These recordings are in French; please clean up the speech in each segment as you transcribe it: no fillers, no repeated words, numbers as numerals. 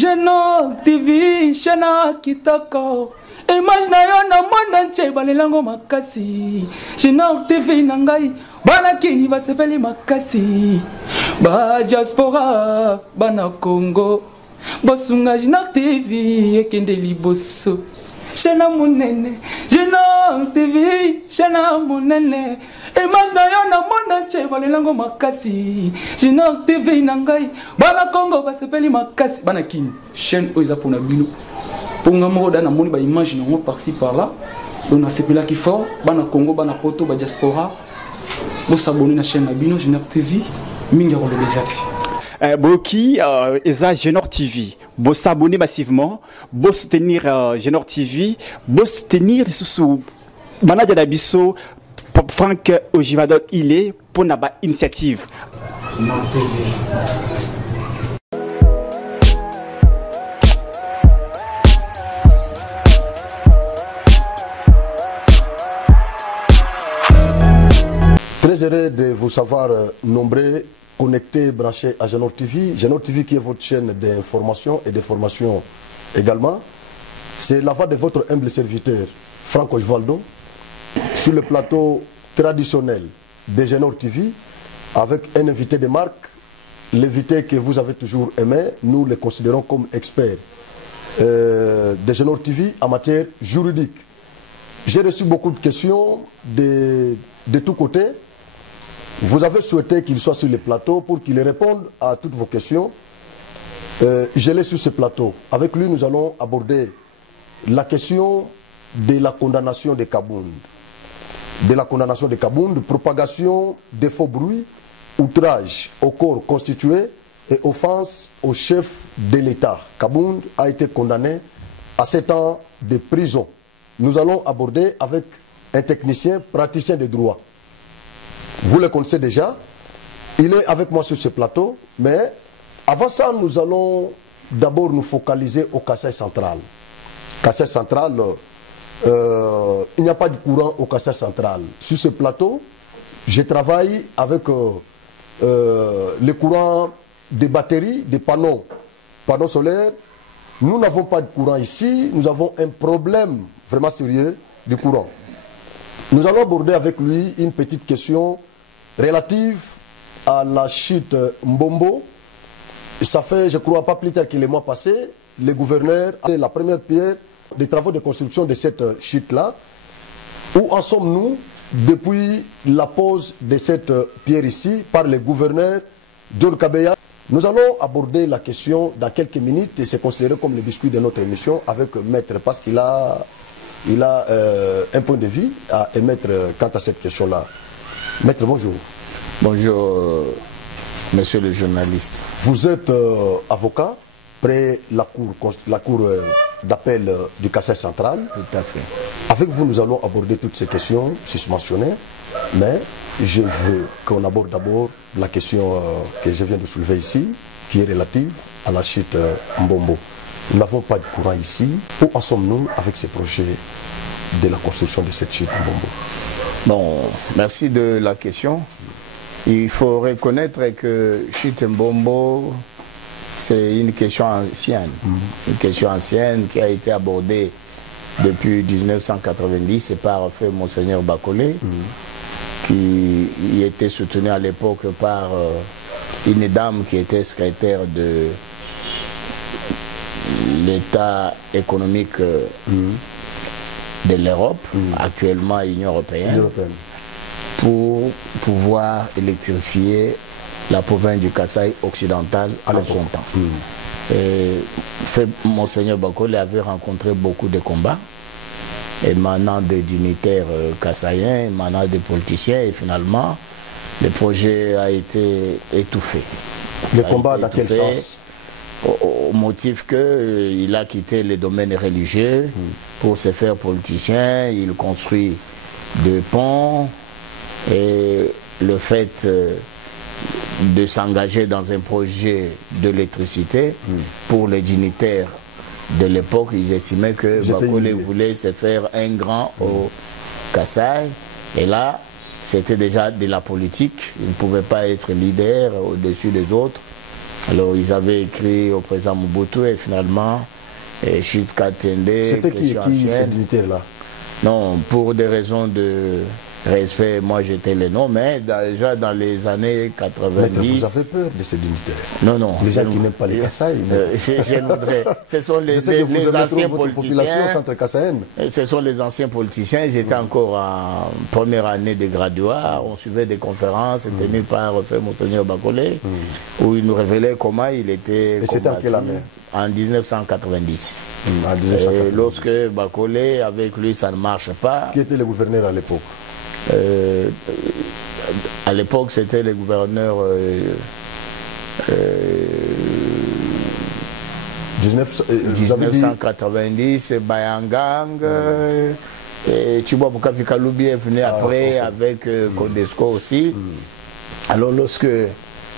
Genor TV, Shana Kitoko. Image na yo na monde entier balelango makasi. Genor TV nangai bana kini basepeli makasi. Ba diaspora bana Congo. Bosunga Genor TV ekende liboso. Shana munene, Genor TV, Shana munene. Image na yo na monde entier balelango makasi. Genor TV nangai bana Congo basepeli makasi. Bana kini chaîne oza pour na bino. Pour nous dans moni ba image non par-ci par-là. On a sepela qui fort, bana Congo, bana Poto, ba diaspora. Vous s'abonner na chaîne Bino Genor TV, mingi ko lezati. Boki eza Genor TV. Vous s'abonner massivement, vous soutenir Genor TV, vous soutenir sous bana de biso Franck Ojivadol il est pour na ba initiative. Genor TV. Très heureux de vous savoir nombreux, connectés, branchés à Genor TV. Genor TV qui est votre chaîne d'information et de formation également. C'est la voix de votre humble serviteur, Franck Ojivadol, sur le plateau traditionnel de Genor TV, avec un invité de marque, l'invité que vous avez toujours aimé, nous le considérons comme expert de Genor TV en matière juridique. J'ai reçu beaucoup de questions de tous côtés. Vous avez souhaité qu'il soit sur le plateau pour qu'il réponde à toutes vos questions. Je l'ai sur ce plateau. Avec lui, nous allons aborder la question de la condamnation de Kabound. De la condamnation de Kabound, propagation de faux bruits, outrage au corps constitué et offense au chef de l'État. Kabound a été condamné à 7 ans de prison. Nous allons aborder avec un technicien, praticien de droit. Vous le connaissez déjà, il est avec moi sur ce plateau, mais avant ça, nous allons d'abord nous focaliser au Kassai central. Kassai central, il n'y a pas de courant au Kassai central. Sur ce plateau, je travaille avec le courant des batteries, des panneaux solaires. Nous n'avons pas de courant ici, nous avons un problème vraiment sérieux du courant. Nous allons aborder avec lui une petite question relative à la chute Mbombo. Ça fait, je crois, pas plus tard que le mois passé, le gouverneur a fait la première pierre des travaux de construction de cette chute-là. Où en sommes-nous depuis la pose de cette pierre ici par le gouverneur John Kabeya? Nous allons aborder la question dans quelques minutes et c'est considéré comme le biscuit de notre émission avec Maître parce qu'il a un point de vue à émettre quant à cette question-là. Maître, bonjour. Bonjour, monsieur le journaliste. Vous êtes avocat près la cour d'appel du Kassai central. Tout à fait. Avec vous, nous allons aborder toutes ces questions susmentionnées, mais je veux qu'on aborde d'abord la question que je viens de soulever ici, qui est relative à la chute Mbombo. Nous n'avons pas de courant ici. Où en sommes-nous avec ces projets de la construction de cette chute Mbombo? Bon, merci de la question. Il faut reconnaître que chute Mbombo, c'est une question ancienne. Une question ancienne qui a été abordée depuis 1990 par feu Monseigneur Bakolé, qui était soutenu à l'époque par une dame qui était secrétaire de l'État économique de l'Europe, actuellement Union européenne, pour pouvoir électrifier la province du Kassai occidental en son temps. Monseigneur Bakolé avait rencontré beaucoup de combats, émanant des dignitaires kassaïens, émanant des politiciens, et finalement, le projet a été étouffé. Le combat dans quel sens? Au motif qu'il a quitté les domaines religieux pour se faire politicien, il construit des ponts et le fait de s'engager dans un projet d'électricité pour les dignitaires de l'époque, ils estimaient que Bakolé voulait se faire un grand au Kassai et là c'était déjà de la politique, il ne pouvait pas être leader au-dessus des autres. Alors ils avaient écrit au président Mobutu et finalement, Chute Katende... C'était qui cette unitaire-là? Non, pour des raisons de respect, moi j'étais le nom, mais déjà dans les années 90... Mais vous avez peur de ces unitaires? Non, non. Les gens qui n'aiment pas les Kasaï. Ce sont les anciens politiciens. Ce sont les anciens politiciens. J'étais encore en première année de graduat. On suivait des conférences tenues par Monseigneur Bakole, où il nous révélait comment il était combattu. Et c'était en quelle année? En 1990. Lorsque Bakole, avec lui, ça ne marche pas. Qui était le gouverneur à l'époque? À l'époque, c'était le gouverneur 1990, Bayangang, Chiboua Bukapi Kaloubi est venu après avec Kodesco aussi. Alors lorsque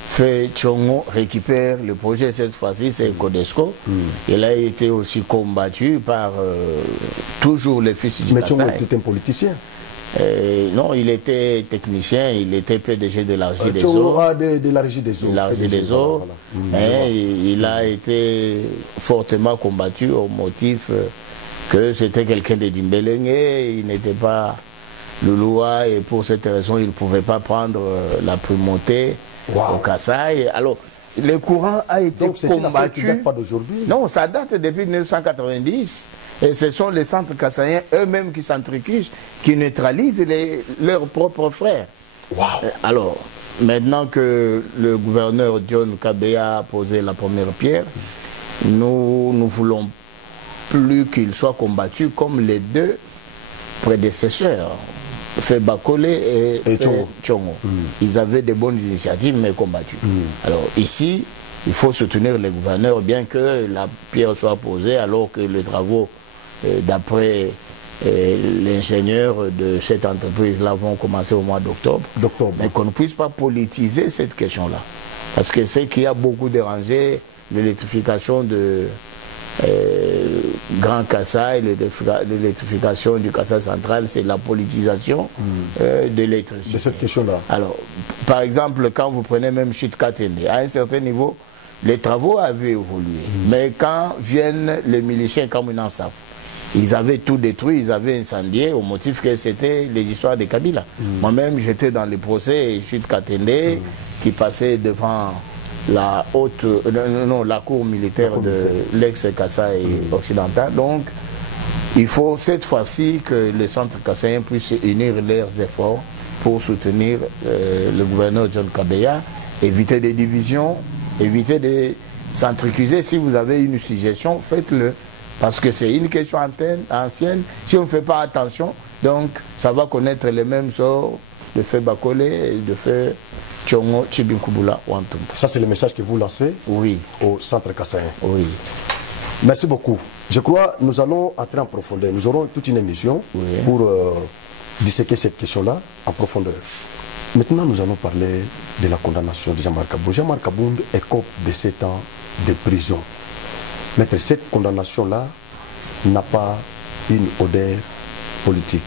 Feu Tchongo récupère le projet cette fois-ci, c'est Kodesco. Il a été aussi combattu par toujours les fils du Kasaï. Mais Tchongo était un politicien? Non, il était technicien, il était PDG de la Régie des Eaux. De la Régie des Eaux. La Régie des Eaux. Mais il a été fortement combattu au motif que c'était quelqu'un de Dimbelenge, il n'était pas Louloua et pour cette raison, il ne pouvait pas prendre la primauté au Kasaï. Alors, le courant a été combattu. Donc, c'est date pas d'aujourd'hui? Non, ça date depuis 1990. Et ce sont les centres kassaïens eux-mêmes qui s'entrecuchent, qui neutralisent leurs propres frères. Wow. Alors, maintenant que le gouverneur John Kabea a posé la première pierre, nous ne voulons plus qu'il soit combattu comme les deux prédécesseurs, Feu Bakole et Tchongo. Ils avaient de bonnes initiatives, mais combattues. Alors ici, il faut soutenir les gouverneurs, bien que la pierre soit posée, alors que les travaux, d'après l'ingénieur de cette entreprise-là, vont commencer au mois d'octobre. Mais qu'on ne puisse pas politiser cette question-là. Parce que ce qui a beaucoup dérangé, l'électrification de Grand Kasaï, l'électrification du Kasaï central, c'est la politisation de l'électricité. De cette question-là. Alors, par exemple, quand vous prenez même Chute Katende, à un certain niveau, les travaux avaient évolué. Mais quand viennent les miliciens comme une ensemble, ils avaient tout détruit, ils avaient incendié au motif que c'était les histoires de Kabila. Moi-même, j'étais dans les procès Chute Katende qui passait devant la haute, la cour militaire de l'ex-Kasaï occidental. Donc, il faut cette fois-ci que les centres kassaïens puissent unir leurs efforts pour soutenir le gouverneur John Kabea, éviter des divisions, éviter de s'entrecuser. Si vous avez une suggestion, faites-le. Parce que c'est une question ancienne. Si on ne fait pas attention, donc ça va connaître les mêmes sorts de Feu Bakole et de Feu Tchongo Chibinkubula Wantum. Ça, c'est le message que vous lancez au centre kassaïen. Oui. Merci beaucoup. Je crois que nous allons entrer en profondeur. Nous aurons toute une émission pour disséquer cette question-là en profondeur. Maintenant, nous allons parler de la condamnation de Jean-Marc Abound. Jean-Marc Abound écope de 7 ans de prison. Mais cette condamnation-là n'a pas une odeur politique.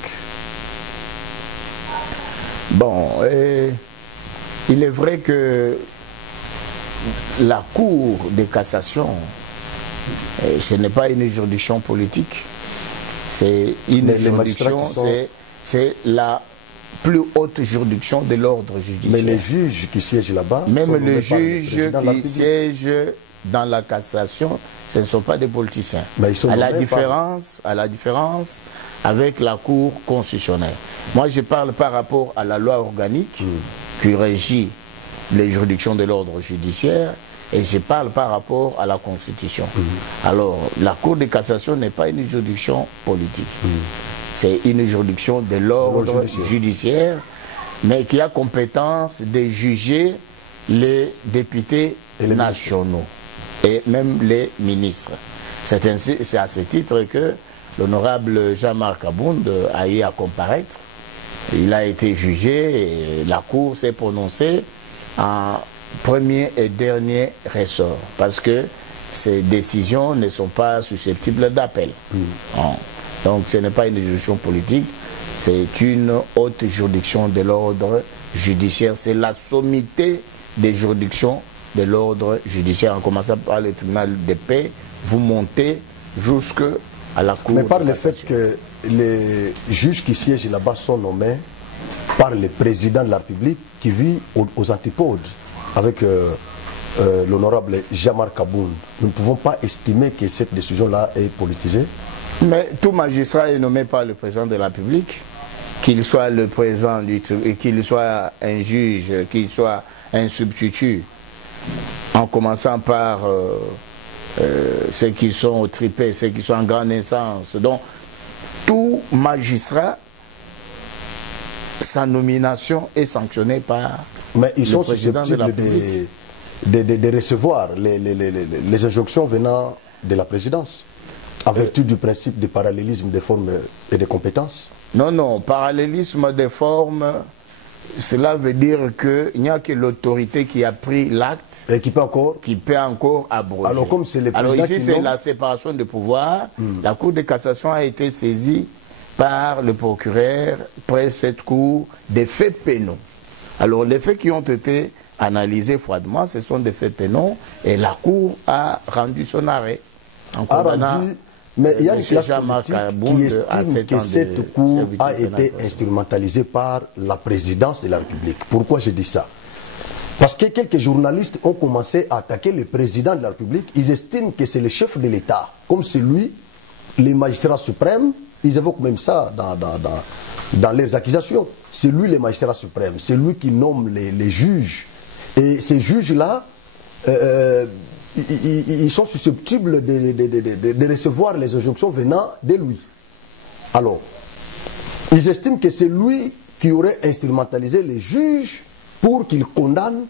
Bon, il est vrai que la Cour de cassation, ce n'est pas une juridiction politique. C'est une juridiction, c'est la plus haute juridiction de l'ordre judiciaire. Mais les juges qui siègent là-bas, même les juges qui siègent dans la cassation, ce ne sont pas des politiciens. Mais ils sont à la différence avec la Cour constitutionnelle. Moi, je parle par rapport à la loi organique qui régit les juridictions de l'ordre judiciaire et je parle par rapport à la Constitution. Alors, la Cour de cassation n'est pas une juridiction politique. C'est une juridiction de l'ordre judiciaire, mais qui a compétence de juger les députés nationaux et même les ministres. C'est à ce titre que l'honorable Jean-Marc Abound a eu à comparaître. Il a été jugé et la Cour s'est prononcée en premier et dernier ressort parce que ces décisions ne sont pas susceptibles d'appel. Donc ce n'est pas une juridiction politique, c'est une haute juridiction de l'ordre judiciaire. C'est la sommité des juridictions de l'ordre judiciaire, en commençant par le tribunal de paix, vous montez jusqu'à la Cour. Mais par de le fait cassation. que les juges qui siègent là-bas sont nommés par le président de la République qui vit aux antipodes avec l'honorable Jean-Marc Aboun, nous ne pouvons pas estimer que cette décision-là est politisée. Mais tout magistrat est nommé par le président de la République, qu'il soit le président du tribunal, qu'il soit un juge, qu'il soit un substitut, en commençant par ceux qui sont au tripé, ceux qui sont en grande instance. Donc, tout magistrat, sa nomination est sanctionnée par Mais ils le sont président de la susceptibles République. de recevoir les injonctions venant de la présidence, en vertu du principe de parallélisme des formes et des compétences. Non, non, parallélisme des formes, cela veut dire qu'il n'y a que l'autorité qui a pris l'acte Et qui peut encore. qui peut encore abroger. Alors, comme c'est le Alors président ici, qui c'est nomme- la séparation de pouvoir. La Cour de cassation a été saisie par le procureur près cette Cour des faits pénaux. Alors, les faits qui ont été analysés froidement, ce sont des faits pénaux et la Cour a rendu son arrêt. En A condamnant, rendu, mais il y a une monsieur classe Jean-Marc politique Abound qui à estime 7 que ans de cette cour servitude a pénale. été instrumentalisée par la présidence de la République. Pourquoi je dis ça? Parce que quelques journalistes ont commencé à attaquer le président de la République. Ils estiment que c'est le chef de l'État. Comme c'est lui, les magistrats suprêmes, ils évoquent même ça dans leurs accusations. C'est lui le magistrat suprême. C'est lui qui nomme les juges. Et ces juges-là, ils sont susceptibles de recevoir les injonctions venant de lui. Alors, ils estiment que c'est lui qui aurait instrumentalisé les juges pour qu'ils condamnent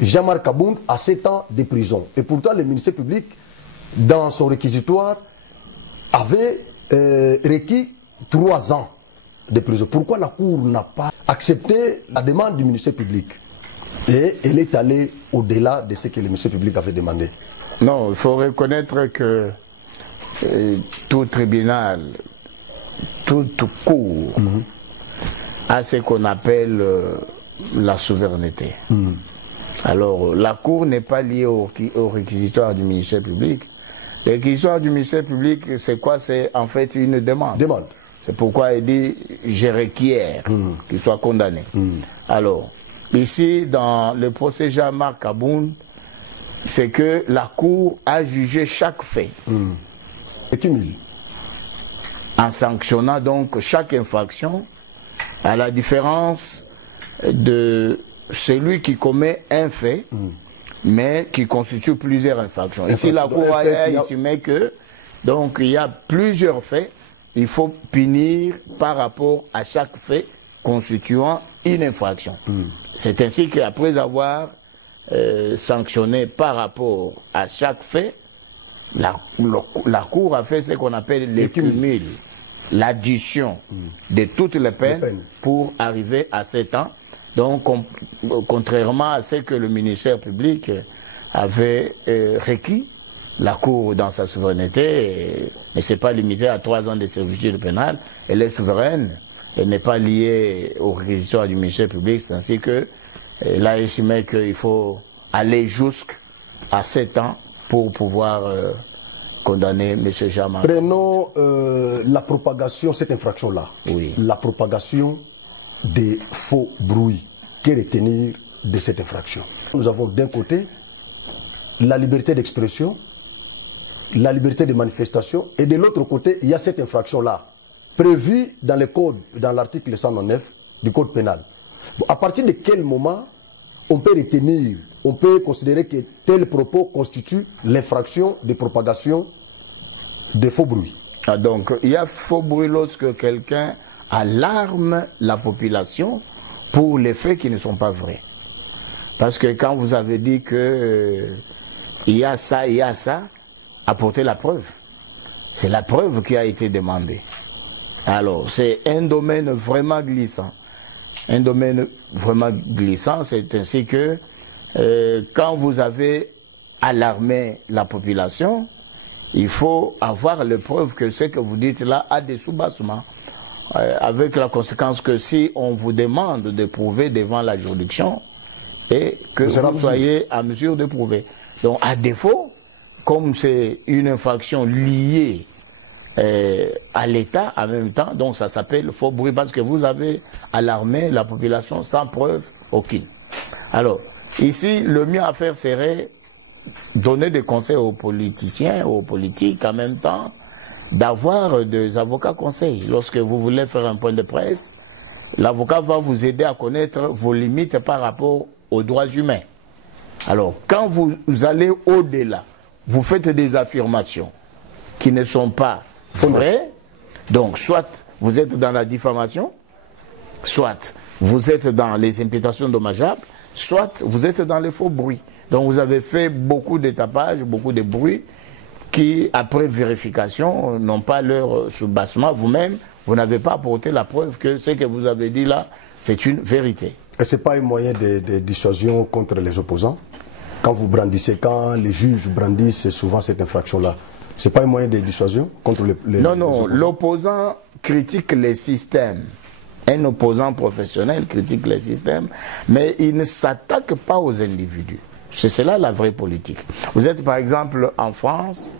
Jean-Marc Abound à 7 ans de prison. Et pourtant, le ministère public, dans son réquisitoire, avait requis 3 ans de prison. Pourquoi la Cour n'a pas accepté la demande du ministère public? Et elle est allée au-delà de ce que le ministère public avait demandé. Non, il faut reconnaître que tout tribunal, toute cour a ce qu'on appelle la souveraineté. Alors, la cour n'est pas liée au réquisitoire du ministère public. Le réquisitoire du ministère public, c'est quoi? C'est en fait une demande. Demande. C'est pourquoi il dit « je requiers qu'il soit condamné ». Alors, ici, dans le procès Jean-Marc Abound, c'est que la Cour a jugé chaque fait Et cumule. en sanctionnant donc chaque infraction, à la différence de celui qui commet un fait, mais qui constitue plusieurs infractions. Ici, la Cour a estimé que donc il y a plusieurs faits, il faut punir par rapport à chaque fait constituant une infraction. C'est ainsi qu'après avoir sanctionné par rapport à chaque fait, la Cour a fait ce qu'on appelle le cumul, l'addition de toutes les peines pour arriver à 7 ans. Donc, contrairement à ce que le ministère public avait requis, la Cour, dans sa souveraineté, ne s'est pas limitée à 3 ans de servitude pénale. Elle est souveraine, elle n'est pas liée au réquisitoire du ministère public, c'est ainsi que là, il estimait qu'il faut aller jusqu'à 7 ans pour pouvoir condamner M. Jean-Marc. Prenons la propagation, cette infraction-là. Oui. La propagation des faux bruits. Que retenir de cette infraction? Nous avons d'un côté la liberté d'expression, la liberté de manifestation, et de l'autre côté, il y a cette infraction-là, prévue dans le code, dans l'article 109 du code pénal. Bon, à partir de quel moment on peut retenir, on peut considérer que tel propos constitue l'infraction de propagation des faux bruits? Ah, donc, il y a faux bruit lorsque quelqu'un alarme la population pour les faits qui ne sont pas vrais. Parce que quand vous avez dit que il y a ça, apportez la preuve. C'est la preuve qui a été demandée. Alors, c'est un domaine vraiment glissant. Un domaine vraiment glissant, c'est ainsi que quand vous avez alarmé la population, il faut avoir la preuve que ce que vous dites là a des soubassements. Avec la conséquence que si on vous demande de prouver devant la juridiction, et que vous soyez à mesure de prouver. Donc, à défaut, comme c'est une infraction liée à l'État en même temps, donc ça s'appelle faux bruit parce que vous avez alarmé la population sans preuve aucune. Alors, ici, le mieux à faire serait donner des conseils aux politiciens, aux politiques en même temps, d'avoir des avocats conseils. Lorsque vous voulez faire un point de presse, l'avocat va vous aider à connaître vos limites par rapport aux droits humains. Alors, quand vous allez au-delà, vous faites des affirmations qui ne sont pas vraies, donc soit vous êtes dans la diffamation, soit vous êtes dans les imputations dommageables, soit vous êtes dans les faux bruits. Donc vous avez fait beaucoup de tapages, beaucoup de bruits qui, après vérification, n'ont pas leur soubassement. Vous-même, vous n'avez pas apporté la preuve que ce que vous avez dit là, c'est une vérité. Et ce n'est pas un moyen de dissuasion contre les opposants? Quand vous brandissez, quand les juges brandissent souvent cette infraction-là, ce n'est pas un moyen de dissuasion contre les Non, non, l'opposant critique les systèmes. Un opposant professionnel critique les systèmes, mais il ne s'attaque pas aux individus. C'est cela la vraie politique. Vous êtes par exemple en France,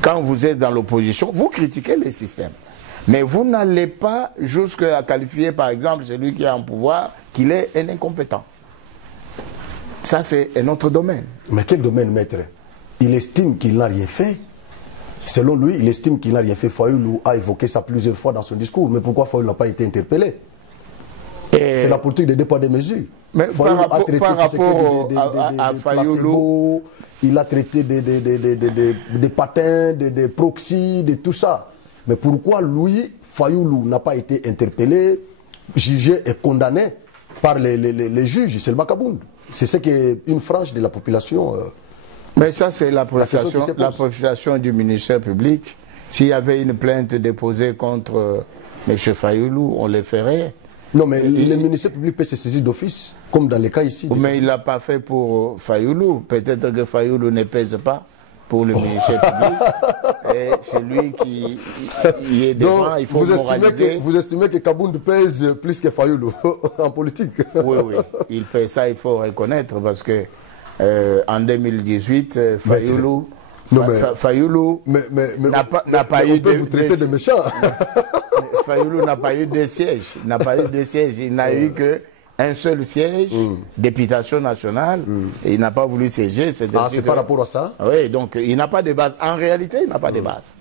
quand vous êtes dans l'opposition, vous critiquez les systèmes. Mais vous n'allez pas jusqu'à qualifier par exemple celui qui est en pouvoir qu'il est un incompétent. Ça c'est un autre domaine. Mais quel domaine, maître? Il estime qu'il n'a rien fait. Selon lui, il estime qu'il n'a rien fait. Fayoulou a évoqué ça plusieurs fois dans son discours. Mais pourquoi Fayoulou n'a pas été interpellé? C'est la politique des deux poids des mesures. Mais par rapport à Fayoulou, il a traité des patins, des proxys, de tout ça. Mais pourquoi lui, Fayoulou, n'a pas été interpellé, jugé et condamné par les juges? C'est le Makabound. C'est ce qu'une frange de la population... mais ça, c'est l'appréciation du ministère public. S'il y avait une plainte déposée contre M. Fayoulou, on le ferait. Non, mais le ministère public peut se saisir d'office, comme dans les cas ici. Mais il ne l'a pas fait pour Fayoulou. Peut-être que Fayoulou ne pèse pas pour le ministère public. Et c'est lui qui est devant, donc, il faut moraliser. Vous estimez que Kabound pèse plus que Fayoulou en politique? Oui, oui. Il pèse ça, il faut reconnaître, parce que en 2018, Fayoulou n'a pas eu de... Vous traitez de méchant. Fayoulou n'a pas eu de siège. Il n'a pas eu de siège. Il n'a eu qu'un seul siège, députation nationale. Et il n'a pas voulu siéger. C'est par rapport à ça? Oui, donc il n'a pas de base. En réalité, il n'a pas de base.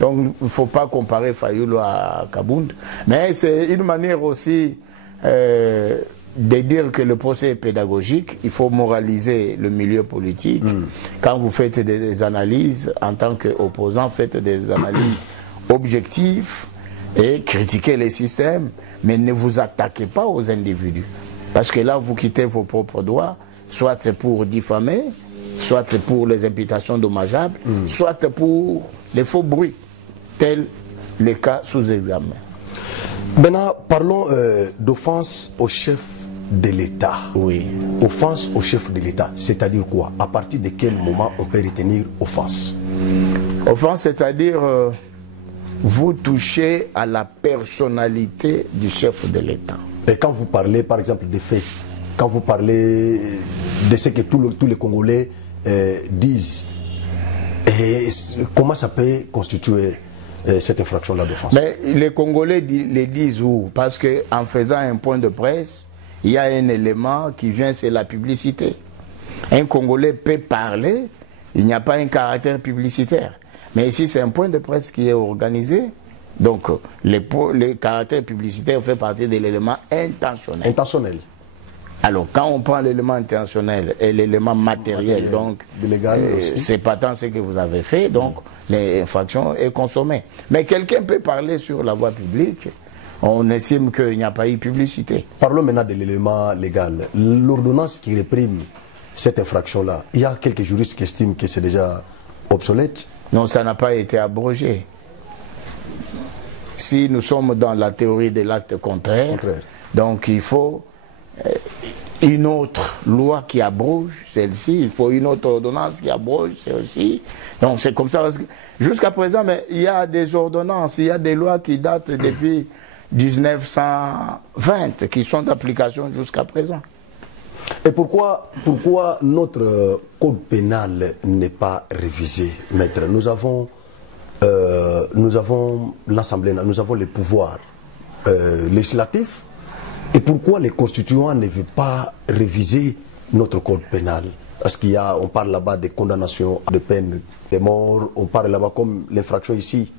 Donc il ne faut pas comparer Fayoulou à Kabound. Mais c'est une manière aussi... de dire que le procès est pédagogique, il faut moraliser le milieu politique. Quand vous faites des analyses, en tant qu'opposant, faites des analyses objectives et critiquez les systèmes, mais ne vous attaquez pas aux individus. Parce que là, vous quittez vos propres droits, soit c'est pour diffamer, soit c'est pour les imputations dommageables, soit pour les faux bruits, tel le cas sous examen. Maintenant, parlons d'offense au chef de l'État. Oui. Offense au chef de l'État, c'est-à-dire quoi? À partir de quel moment on peut retenir offense? Offense, c'est-à-dire vous touchez à la personnalité du chef de l'État. Et quand vous parlez, par exemple, des faits, quand vous parlez de ce que tous les Congolais disent, comment ça peut constituer cette infraction-là d'offense? Mais les Congolais les disent où? Parce qu'en faisant un point de presse, il y a un élément qui vient, c'est la publicité. Un Congolais peut parler, il n'y a pas un caractère publicitaire. Mais ici, c'est un point de presse qui est organisé. Donc, le caractère publicitaire fait partie de l'élément intentionnel. Intentionnel. Alors, quand on prend l'élément intentionnel et l'élément matériel, donc, c'est pas tant ce que vous avez fait, donc, l'infraction est consommée. Mais quelqu'un peut parler sur la voie publique, on estime qu'il n'y a pas eu publicité. Parlons maintenant de l'élément légal. L'ordonnance qui réprime cette infraction-là, il y a quelques juristes qui estiment que c'est déjà obsolète. Non, ça n'a pas été abrogé. Si nous sommes dans la théorie de l'acte contraire, donc il faut une autre loi qui abroge celle-ci, il faut une autre ordonnance qui abroge celle-ci. Donc c'est comme ça. Jusqu'à présent, mais il y a des ordonnances, il y a des lois qui datent depuis 1920 qui sont d'application jusqu'à présent. Et pourquoi notre code pénal n'est pas révisé, maître? Nous avons l'Assemblée, nous avons les pouvoirs législatifs. Et pourquoi les constituants ne veulent pas réviser notre code pénal? Parce on parle là-bas des condamnations de peine de mort, on parle là-bas comme l'infraction ici.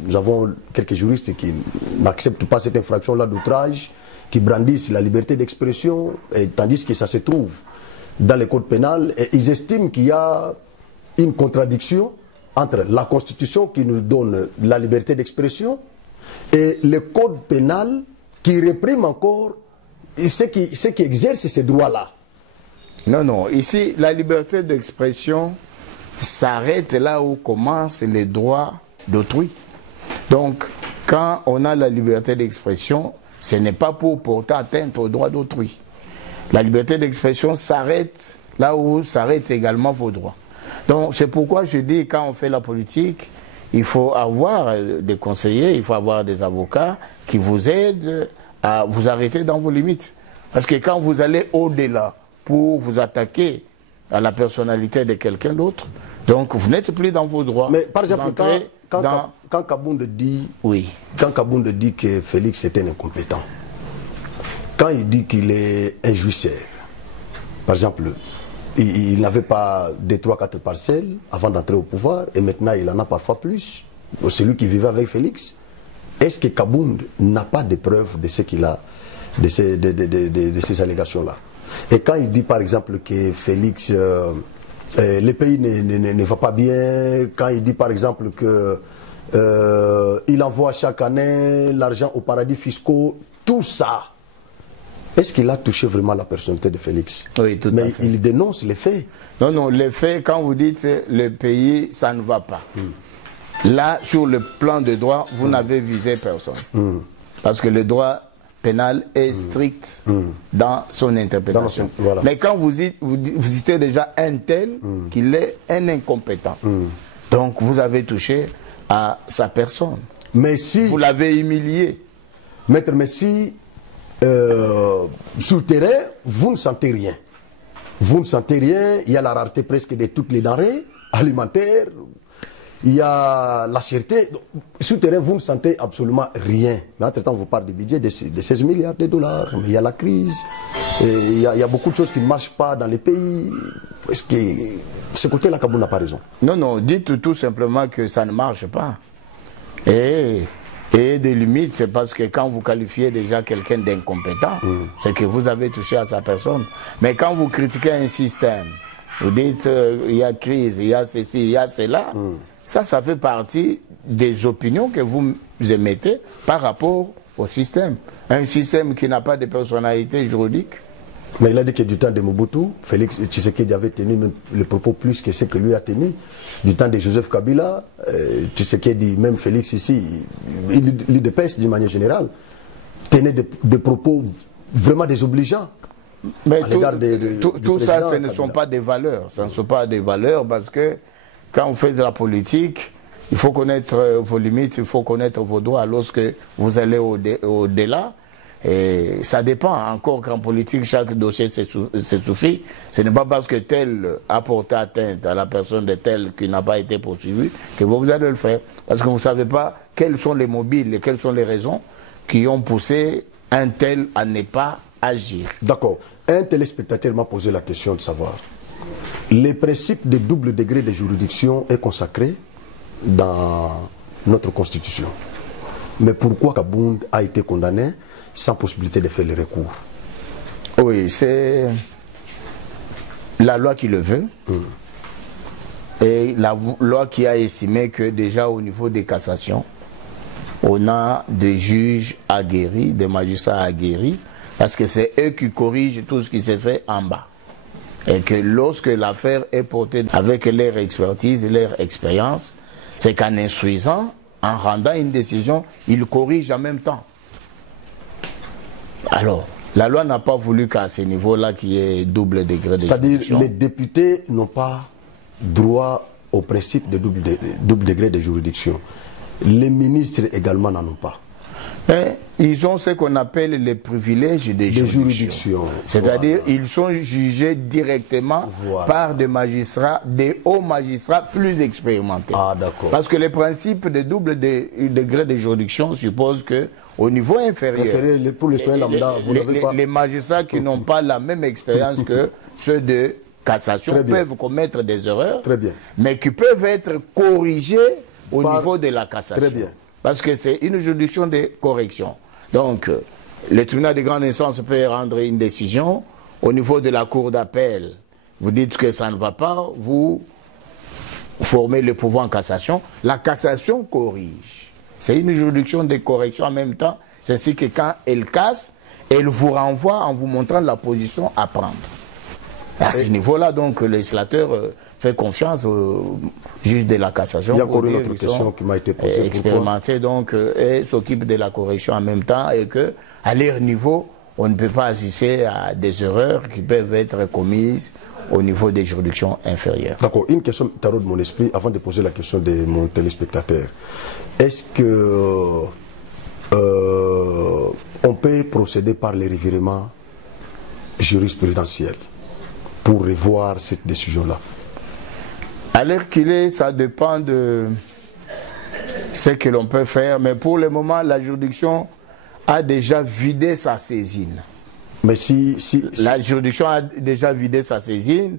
Nous avons quelques juristes qui n'acceptent pas cette infraction-là d'outrage, qui brandissent la liberté d'expression, tandis que ça se trouve dans le code pénal. Et ils estiment qu'il y a une contradiction entre la Constitution qui nous donne la liberté d'expression et le code pénal qui réprime encore ceux qui exercent ces droits-là. Non, non. Ici, la liberté d'expression s'arrête là où commencent les droits d'autrui. Donc, quand on a la liberté d'expression, ce n'est pas pour porter atteinte aux droits d'autrui. La liberté d'expression s'arrête là où s'arrêtent également vos droits. Donc, c'est pourquoi je dis, quand on fait la politique, il faut avoir des conseillers, il faut avoir des avocats qui vous aident à vous arrêter dans vos limites. Parce que quand vous allez au-delà pour vous attaquer à la personnalité de quelqu'un d'autre, donc vous n'êtes plus dans vos droits. Mais par exemple, quand Kabound dit, oui. Quand Kabound dit que Félix était un incompétent, quand il dit qu'il est un jouisseur, par exemple, il n'avait pas des 3-4 parcelles avant d'entrer au pouvoir, et maintenant il en a parfois plus, c'est lui qui vivait avec Félix. Est-ce que Kabound n'a pas de preuves de ce qu'il a, de ces allégations-là? Et quand il dit par exemple que Félix, le pays ne va pas bien, quand il dit par exemple que il envoie chaque année l'argent aux paradis fiscaux, tout ça, est-ce qu'il a touché vraiment la personnalité de Félix? Oui, tout à fait. Mais il dénonce les faits. Non, non, les faits, quand vous dites le pays, ça ne va pas. Là, sur le plan de droit, vous n'avez visé personne. Parce que le droit pénal est strict dans son interprétation. Voilà. Mais quand vous citez déjà un tel, qu'il est un incompétent. Donc vous avez touché à sa personne. Mais si, vous l'avez humilié. Maître, mais si sur le terrain, vous ne sentez rien. Vous ne sentez rien, il y a la rareté presque de toutes les denrées alimentaires, il y a la cherté. Sur le terrain, vous ne sentez absolument rien. Mais entre-temps, on vous parle du budget de 16 milliards de dollars. Mais il y a la crise. Et il y a beaucoup de choses qui ne marchent pas dans les pays. Est-ce que ce côté-là, Kabound n'a pas raison? Non, non, dites tout simplement que ça ne marche pas. Et des limites, c'est parce que quand vous qualifiez déjà quelqu'un d'incompétent, c'est que vous avez touché à sa personne. Mais quand vous critiquez un système, vous dites il y a crise, il y a ceci, il y a cela, ça fait partie des opinions que vous émettez par rapport au système. Un système qui n'a pas de personnalité juridique. Mais il a dit que du temps de Mobutu, Félix Tshisekedi avait tenu même les propos plus que ce que lui a tenu. Du temps de Joseph Kabila, Tshisekedi, même Félix ici, l'UDPS d'une manière générale, tenait des propos vraiment désobligeants. Mais tout ça, ce ne sont pas des valeurs. Ce ne sont pas des valeurs parce que quand on fait de la politique, il faut connaître vos limites, il faut connaître vos droits. Lorsque vous allez au-delà, et ça dépend. Encore qu'en politique, chaque dossier se suffit. Ce n'est pas parce que tel a porté atteinte à la personne de tel qui n'a pas été poursuivi que vous allez le faire. Parce que vous ne savez pas quels sont les mobiles et quelles sont les raisons qui ont poussé un tel à ne pas agir. D'accord. Un téléspectateur m'a posé la question de savoir. Le principe de double degré de juridiction est consacré dans notre constitution. Mais pourquoi Kabound a été condamné sans possibilité de faire le recours? Oui, c'est la loi qui le veut. Et la loi qui a estimé que déjà au niveau des cassations, on a des juges aguerris, des magistrats aguerris, parce que c'est eux qui corrigent tout ce qui s'est fait en bas. Et que lorsque l'affaire est portée avec leur expertise et leur expérience, c'est qu'en instruisant, en rendant une décision, ils corrigent en même temps. Alors, la loi n'a pas voulu qu'à ce niveau-là qu'il y ait double degré de juridiction. C'est-à-dire les députés n'ont pas droit au principe de double degré de juridiction. Les ministres également n'en ont pas. Ils ont ce qu'on appelle les privilèges des juridictions. C'est-à-dire ils sont jugés directement par des magistrats, des hauts magistrats plus expérimentés. Ah, d'accord. Parce que le principe de double degré de juridiction suppose qu'au niveau inférieur, pour lambda, les magistrats qui n'ont pas la même expérience que ceux de cassation peuvent commettre des erreurs, mais qui peuvent être corrigés au niveau de la cassation. Très bien. Parce que c'est une juridiction de correction. Donc, le tribunal de grande instance peut rendre une décision. Au niveau de la cour d'appel, vous dites que ça ne va pas, vous formez le pouvoir en cassation. La cassation corrige. C'est une juridiction de correction en même temps. C'est ainsi que quand elle casse, elle vous renvoie en vous montrant la position à prendre. À ce niveau-là, donc, le législateur fait confiance au juge de la cassation. Il y a encore une autre question qui m'a été posée. Expérimentés, donc, et s'occupent de la correction en même temps, et que, à leur niveau, on ne peut pas assister à des erreurs qui peuvent être commises au niveau des juridictions inférieures. D'accord. Une question tarot de mon esprit, avant de poser la question de mon téléspectateur. Est-ce que on peut procéder par les revirements jurisprudentiels pour revoir cette décision-là? À l'heure qu'il est, ça dépend de ce que l'on peut faire, mais pour le moment, la juridiction a déjà vidé sa saisine. Mais si la juridiction a déjà vidé sa saisine,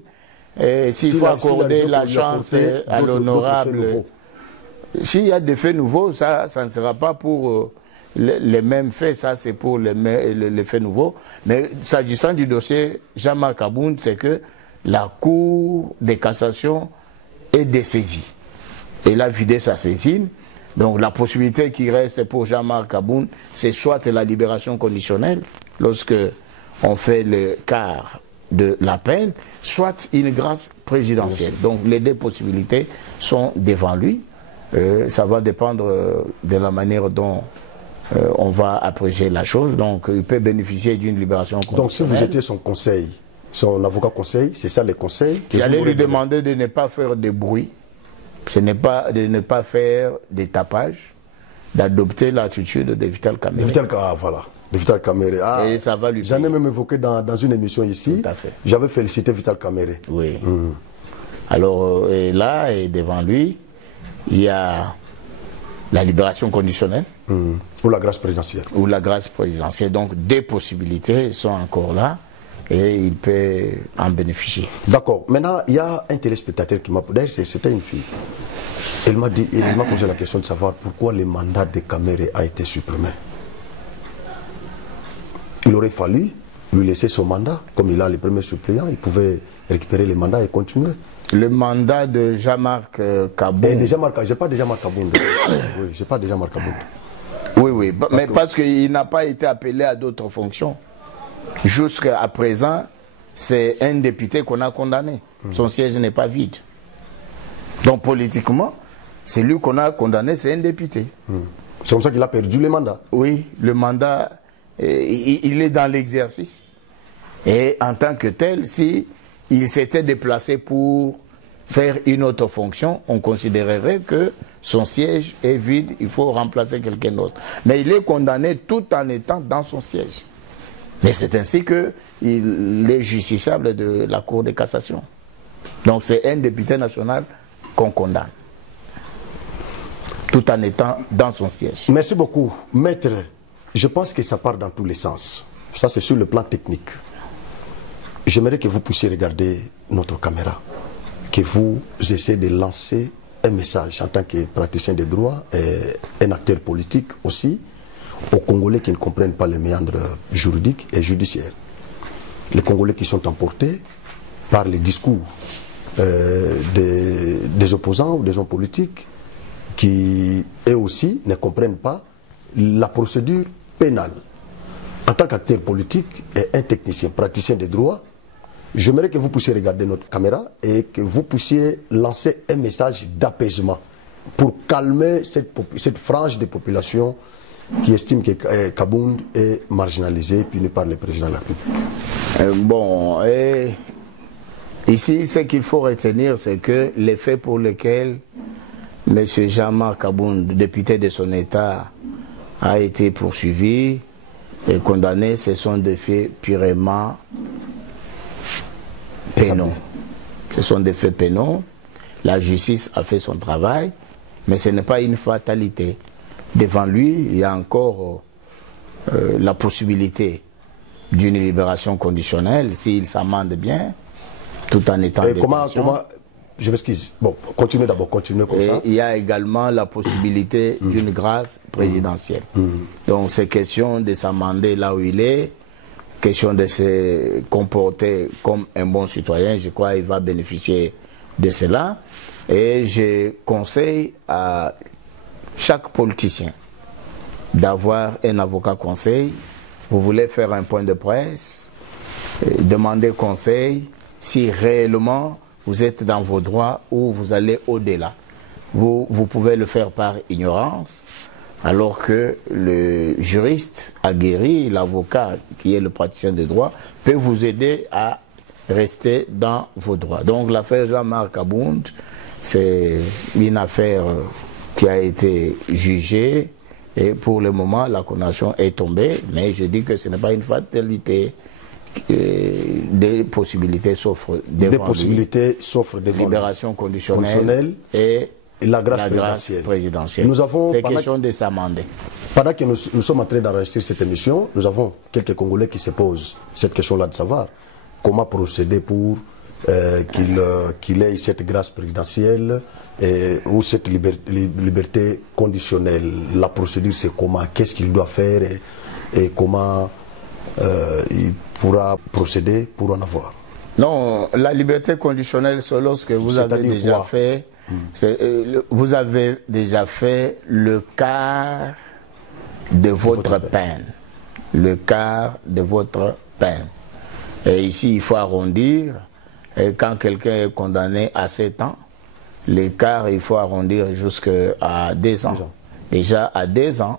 s'il faut accorder la chance à l'honorable, s'il y a des faits nouveaux, ça ne sera pas pour les mêmes faits, ça c'est pour les faits nouveaux. Mais s'agissant du dossier Jean-Marc Aboun, c'est que la Cour de cassation est dessaisie. Elle a vidé sa saisine. Donc la possibilité qui reste pour Jean-Marc Aboun, c'est soit la libération conditionnelle, lorsque on fait le quart de la peine, soit une grâce présidentielle. Donc les deux possibilités sont devant lui. Ça va dépendre de la manière dont on va apprécier la chose. Donc il peut bénéficier d'une libération conditionnelle. Donc si vous étiez son conseil, son avocat conseil, c'est ça les conseils? J'allais lui demander de ne pas faire de bruit, de ne pas faire des tapages, d'adopter l'attitude de Vital Kamerhe. Voilà. De Vital Kamerhe. Ah, et ça va lui. J'en ai même évoqué dans une émission ici. J'avais félicité Vital Kamerhe. Oui. Alors, et là, et devant lui, il y a la libération conditionnelle. Ou la grâce présidentielle. Ou la grâce présidentielle. Donc, deux possibilités sont encore là. Et il peut en bénéficier. D'accord. Maintenant, il y a un téléspectateur qui m'a... D'ailleurs, c'était une fille. Elle m'a posé la question de savoir pourquoi le mandat de Kamerhe a été supprimé. Il aurait fallu lui laisser son mandat. Comme il a les premiers suppléants, il pouvait récupérer le mandat et continuer. Le mandat de Jean-Marc Kabound. Je n'ai pas de Jean-Marc Kabound. Oui, je n'ai pas de Jean-Marc Kabound. Oui, mais parce qu'il n'a pas été appelé à d'autres fonctions. Jusqu'à présent, c'est un député qu'on a condamné. Son siège n'est pas vide. Donc politiquement, c'est lui qu'on a condamné, c'est un député. C'est comme ça qu'il a perdu le mandat. Oui, le mandat, il est dans l'exercice. Et en tant que tel, si il s'était déplacé pour faire une autre fonction, on considérerait que son siège est vide, il faut remplacer quelqu'un d'autre. Mais il est condamné tout en étant dans son siège. Mais c'est ainsi qu'il est justiciable de la Cour de cassation. Donc c'est un député national qu'on condamne, tout en étant dans son siège. Merci beaucoup. Maître, je pense que ça part dans tous les sens. Ça, c'est sur le plan technique. J'aimerais que vous puissiez regarder notre caméra, que vous essayez de lancer un message en tant que praticien des droits et un acteur politique aussi, aux Congolais qui ne comprennent pas les méandres juridiques et judiciaires. Les Congolais qui sont emportés par les discours des opposants ou des hommes politiques qui, eux aussi, ne comprennent pas la procédure pénale. En tant qu'acteur politique et un technicien, praticien des droits, j'aimerais que vous puissiez regarder notre caméra et que vous puissiez lancer un message d'apaisement pour calmer cette frange de population qui estime que Kabound est marginalisé et puni par le président de la République. Ici, ce qu'il faut retenir, c'est que les faits pour lesquels M. Jean-Marc Kabound, député de son État, a été poursuivi et condamné. Ce sont des faits purement pénaux. Ce sont des faits pénaux. La justice a fait son travail, mais ce n'est pas une fatalité. Devant lui, il y a encore la possibilité d'une libération conditionnelle s'il s'amende bien, tout en étant en détention. Je m'excuse. Bon, continuez d'abord, continuez comme ça. Il y a également la possibilité d'une grâce présidentielle. Donc c'est question de s'amender là où il est, question de se comporter comme un bon citoyen. Je crois qu'il va bénéficier de cela. Et je conseille à chaque politicien d'avoir un avocat conseil. Vous voulez faire un point de presse, demandez conseil si réellement vous êtes dans vos droits ou vous allez au-delà. Vous pouvez le faire par ignorance, alors que le juriste aguerri, l'avocat qui est le praticien de droit, peut vous aider à rester dans vos droits. Donc l'affaire Jean-Marc Abound, c'est une affaire qui a été jugée et pour le moment la condamnation est tombée, mais je dis que ce n'est pas une fatalité. Des possibilités s'offrent devant lui. Libération conditionnelle et la grâce présidentielle. C'est question de s'amender. Pendant que nous sommes en train d'enregistrer cette émission, nous avons quelques Congolais qui se posent cette question-là de savoir comment procéder pour qu'il ait cette grâce présidentielle ou cette liberté conditionnelle. La procédure, c'est comment, qu'est-ce qu'il doit faire et comment il pourra procéder pour en avoir. Non, la liberté conditionnelle, c'est lorsque vous avez déjà fait, vous avez déjà fait le quart de votre peine. Le quart de votre peine. Et ici, il faut arrondir. Et quand quelqu'un est condamné à 7 ans, l'écart, il faut arrondir jusqu'à 2 ans. Déjà à 2 ans,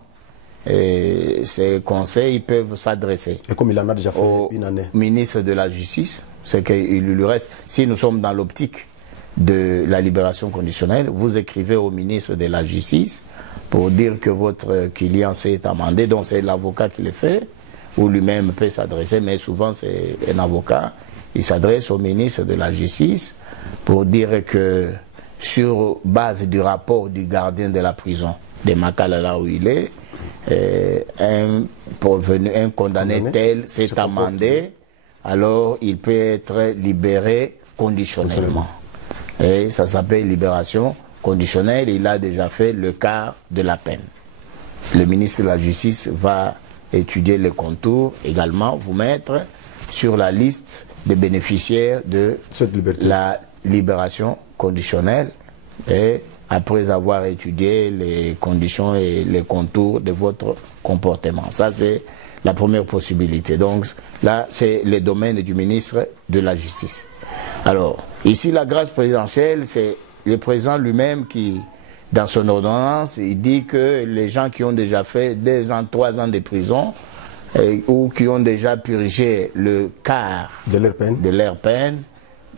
et ces conseils peuvent s'adresser comme il en a déjà fait une année, au ministre de la Justice. C'est qu'il lui reste, si nous sommes dans l'optique de la libération conditionnelle, vous écrivez au ministre de la Justice pour dire que votre client s'est amendé, donc c'est l'avocat qui le fait, ou lui-même peut s'adresser, mais souvent c'est un avocat, il s'adresse au ministre de la Justice pour dire que sur base du rapport du gardien de la prison de Makala, là où il est, un condamné tel s'est amendé, alors il peut être libéré conditionnellement. Et ça s'appelle libération conditionnelle. Il a déjà fait le quart de la peine. Le ministre de la Justice va étudier les contours, également vous mettre sur la liste des bénéficiaires de la libération conditionnelle, et après avoir étudié les conditions et les contours de votre comportement. Ça, c'est la première possibilité. Donc là, c'est le domaine du ministre de la Justice. Alors, ici, la grâce présidentielle, c'est le président lui-même qui, dans son ordonnance, il dit que les gens qui ont déjà fait 2 ans, 3 ans de prison, ou qui ont déjà purgé le quart de leur peine,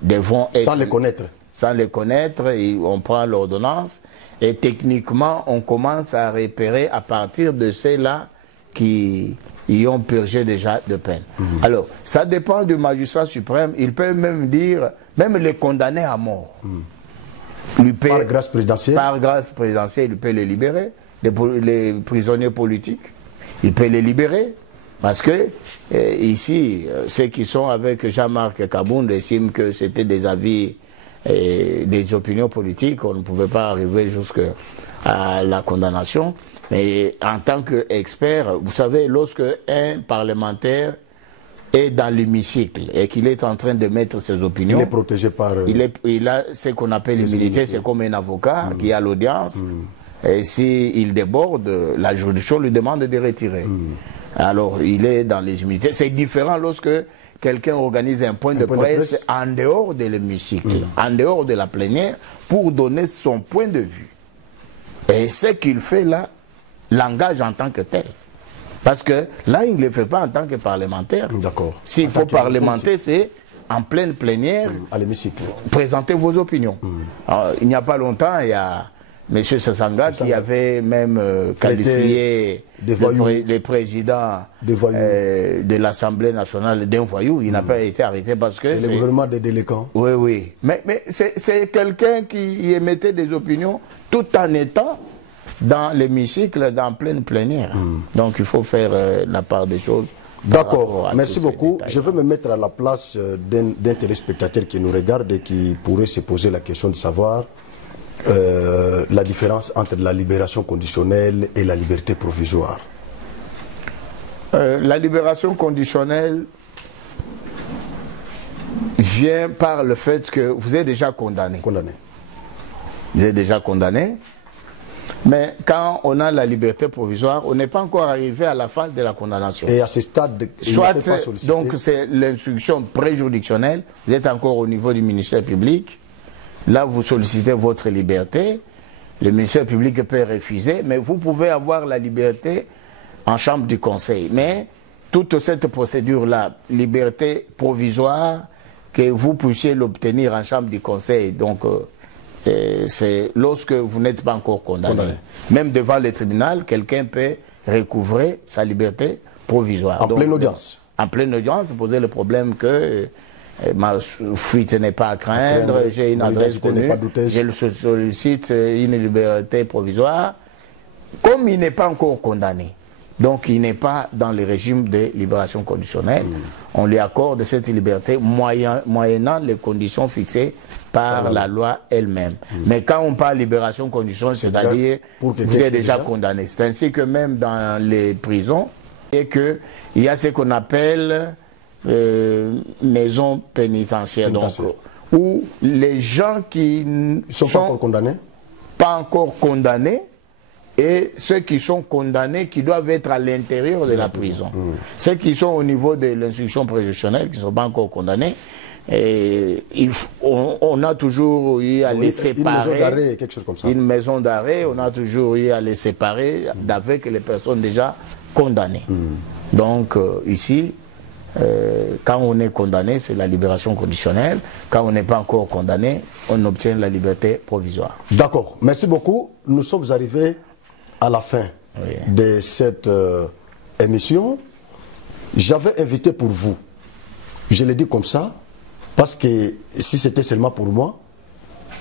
devront être... Sans les connaître. Sans les connaître, on prend l'ordonnance et techniquement, on commence à repérer à partir de ceux-là qui y ont purgé déjà de peine. Alors, ça dépend du magistrat suprême. Il peut même dire, même les condamnés à mort. Par grâce présidentielle. Par grâce présidentielle, il peut les libérer. Les prisonniers politiques, il peut les libérer. Parce que ici, ceux qui sont avec Jean-Marc Kabound estiment que c'était des avis et des opinions politiques. On ne pouvait pas arriver jusqu'à la condamnation. Mais en tant qu'expert, vous savez, lorsque un parlementaire est dans l'hémicycle et qu'il est en train de mettre ses opinions, il est protégé par... Il a ce qu'on appelle l'immunité, c'est comme un avocat qui a l'audience. Et s'il déborde, la juridiction lui demande de retirer. Alors, il est dans les immunités. C'est différent lorsque quelqu'un organise un point de presse en dehors de l'hémicycle, en dehors de la plénière, pour donner son point de vue. Et ce qu'il fait là, l'engage en tant que tel. Parce que là, il ne le fait pas en tant que parlementaire. D'accord. S'il faut parlementer, c'est en pleine plénière, à l'hémicycle. Présentez vos opinions. Alors, il n'y a pas longtemps, il y a M. Sassanga, qui avait même qualifié les présidents de l'Assemblée nationale d'un voyou. Il n'a pas été arrêté parce que... le gouvernement des délinquants. Oui, oui. Mais c'est quelqu'un qui émettait des opinions tout en étant dans l'hémicycle, dans pleine plénière. Donc il faut faire la part des choses. D'accord, merci beaucoup. Je vais me mettre à la place d'un téléspectateur qui nous regarde et qui pourrait se poser la question de savoir la différence entre la libération conditionnelle et la liberté provisoire. La libération conditionnelle vient par le fait que vous êtes déjà condamné. Vous êtes déjà condamné. Mais quand on a la liberté provisoire, on n'est pas encore arrivé à la phase de la condamnation. Et à ce stade, soit donc c'est l'instruction préjuridictionnelle, vous êtes encore au niveau du ministère public, là vous sollicitez votre liberté, le ministère public peut refuser, mais vous pouvez avoir la liberté en chambre du conseil. Mais toute cette procédure-là, liberté provisoire, que vous puissiez l'obtenir en chambre du conseil, donc... c'est lorsque vous n'êtes pas encore condamné. Même devant le tribunal, quelqu'un peut recouvrer sa liberté provisoire. En pleine audience. En pleine audience, poser le problème que ma fuite n'est pas à craindre, j'ai une adresse connue, je sollicite une liberté provisoire. Comme il n'est pas encore condamné, donc il n'est pas dans le régime de libération conditionnelle, on lui accorde cette liberté moyennant les conditions fixées par la loi elle-même. Mais quand on parle de libération conditionnelle, c'est-à-dire que vous êtes déjà condamné. C'est ainsi que même dans les prisons, il y a ce qu'on appelle maison pénitentiaire, donc, où les gens qui ne sont pas encore condamnés, et ceux qui sont condamnés qui doivent être à l'intérieur de la prison. Ceux qui sont au niveau de l'instruction préjudicielle, qui ne sont pas encore condamnés, et on a toujours eu à les séparer. Une maison d'arrêt, quelque chose comme ça. Une maison d'arrêt, on a toujours eu à les séparer avec les personnes déjà condamnées. Donc ici, quand on est condamné, c'est la libération conditionnelle. Quand on n'est pas encore condamné, on obtient la liberté provisoire. D'accord, merci beaucoup. Nous sommes arrivés à la fin de cette émission. J'avais invité pour vous, je l'ai dit comme ça, parce que si c'était seulement pour moi,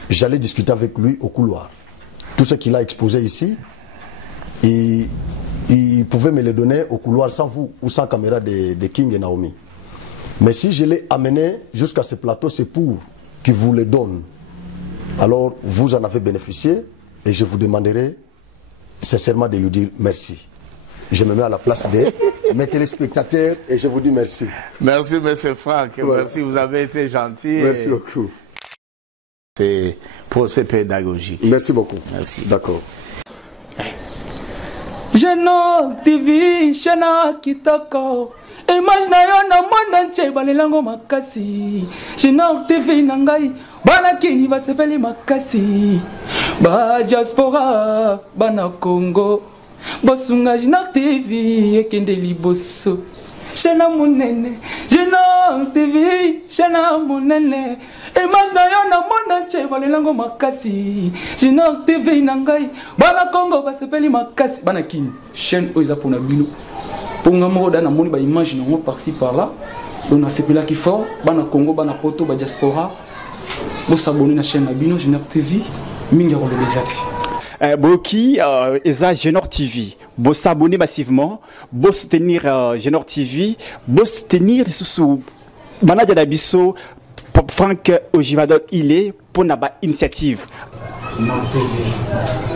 j'allais discuter avec lui au couloir. Tout ce qu'il a exposé ici, il pouvait me le donner au couloir sans vous ou sans caméra de King et Naomi. Mais si je l'ai amené jusqu'à ce plateau, c'est pour qu'il vous le donne. Alors vous en avez bénéficié et je vous demanderai sincèrement de lui dire merci. Je me mets à la place des mes téléspectateurs et je vous dis merci. Merci, M. Franck. Merci, vous avez été gentil. Merci beaucoup. C'est procès pédagogique. Merci beaucoup. Merci. D'accord. Genor TV, Shana Kitoko. Image na yo na monde entier balelango makasi. Genor TV nangai bana kini basepeli makasi. Ba diaspora bana Congo. Bosunga Genor TV ekende liboso. Shana munene, Genor TV, Shana munene. Image na yo na monde entier balelango makasi. Genor TV nangai bana Congo basepeli makasi. Bana kini chaîne oiza pona bino. Pour nous donner une image par-ci par-là, on a sepelé qui fort, bana Congo, bana Poto, bana diaspora, vous s'abonnez à la chaîne Abino Genor TV, mingi rolo bezati. Boki eza Genor TV, vous s'abonner massivement, vous soutenir Genor TV, vous soutenir sous Banadia Dabiso, Franck Ojivadol il est pour une initiative. Genor TV.